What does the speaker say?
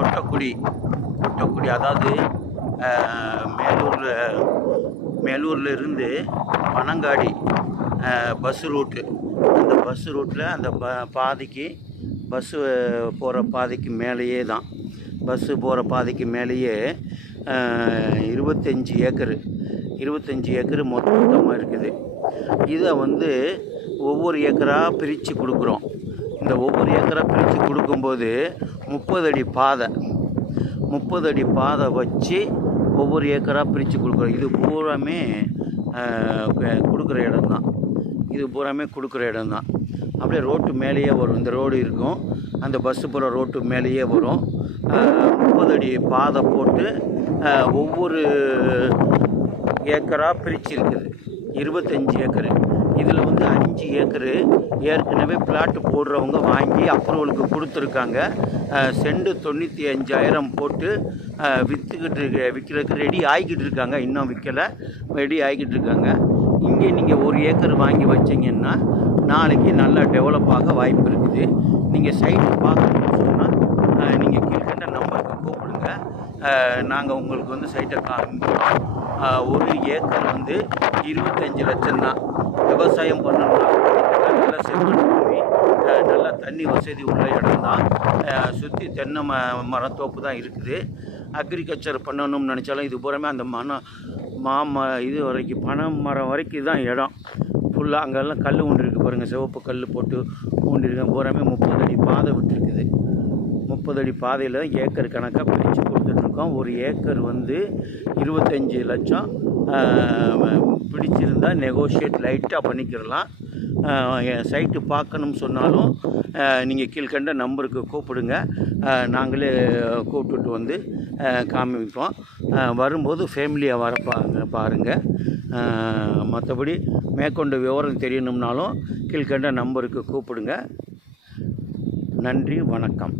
கொட்டக்குடி கொட்டக்குடி அதாவது மேலூரில் மேலூரில் இருந்து பனங்காடி பஸ் ரூட்டு அந்த பஸ் ரூட்டில் அந்த ப பாதைக்கு பஸ்ஸு போகிற பாதைக்கு மேலேயே தான். பஸ்ஸு போகிற பாதைக்கு மேலேயே இருபத்தஞ்சி ஏக்கரு. இருபத்தஞ்சி ஏக்கரு மொத்தமாக இருக்குது. இதை வந்து ஒவ்வொரு ஏக்கராக பிரித்து கொடுக்குறோம். இந்த ஒவ்வொரு ஏக்கராக பிரித்து கொடுக்கும்போது முப்பது அடி பாதை. முப்பது அடி பாதை வச்சு ஒவ்வொரு ஏக்கராக பிரித்து கொடுக்குறோம். இது பூராமே கொடுக்குற இடம் தான் இது பூராமே கொடுக்குற இடம் தான் அப்படியே ரோட்டு மேலேயே வரும். இந்த ரோடு இருக்கும். அந்த பஸ்ஸு போகிற ரோட்டு மேலேயே வரும். முப்பது அடி பாதை போட்டு ஒவ்வொரு ஏக்கராக பிரித்து இருக்குது. இருபத்தஞ்சி ஏக்கரு. இதில் வந்து அஞ்சு ஏக்கரு ஏற்கனவே பிளாட்டு போடுறவங்க வாங்கி அப்ரூவலுக்கு கொடுத்துருக்காங்க. செண்டு தொண்ணூற்றி அஞ்சாயிரம் போட்டு விற்றுக்கிட்டு இருக்க விற்கிறதுக்கு ரெடி ஆகிக்கிட்டு இருக்காங்க. இன்னும் விற்கலை ரெடி ஆகிக்கிட்டு இருக்காங்க. இங்கே நீங்கள் ஒரு ஏக்கர் வாங்கி வச்சிங்கன்னா நாளைக்கு நல்லா டெவலப் ஆக வாய்ப்பு இருக்குது. நீங்கள் சைட்டு பார்க்கணும்னு சொன்னால் நீங்கள் நாங்கள் உங்களுக்கு வந்து சைட்டை காமிக்கிறோம் ஒரு ஏக்கர் வந்து இருபத்தஞ்சி லட்சம் தான் விவசாயம் பண்ணணும்னா நல்ல செம்மண் பூமி நல்ல தண்ணி வசதி உள்ள இடம் தான் சுற்றி தென்னை ம மரத்தோப்பு தான் இருக்குது. அக்ரிகல்ச்சர் பண்ணணும்னு நினச்சாலும் இது பூராமே அந்த மனம் மாம இது வரைக்கும் பனை மரம் வரைக்கும் தான் இடம். ஃபுல்லாக அங்கெல்லாம் கல் உண்டு இருக்குது பாருங்கள் சிவப்பு கல் போட்டு ஊண்டிருக்கேன் பூராமே முப்பது அடி பாதை விட்டுருக்குது. முப்பது அடி பாதையில் ஏக்கர் கணக்காக பிரித்து பக்கம் ஒரு ஏக்கர் வந்து இருபத்தஞ்சி லட்சம் பிடிச்சிருந்தால் பிடிச்சிருந்தா நெகோஷியேட் லைட்டாக பண்ணிக்கிறலாம். சைட்டு பார்க்கணும்னு சொன்னாலும் நீங்கள் கீழ்கண்ட நம்பருக்கு கூப்பிடுங்க. நாங்களே கூப்பிட்டுட்டு வந்து காமிப்போம். வரும்போது ஃபேமிலியாக வர பாருங்க. பாருங்கள் மற்றபடி மேற்கொண்டு விவரம் தெரியணும்னாலும் கீழ்கண்ட நம்பருக்கு கூப்பிடுங்க. நன்றி வணக்கம்.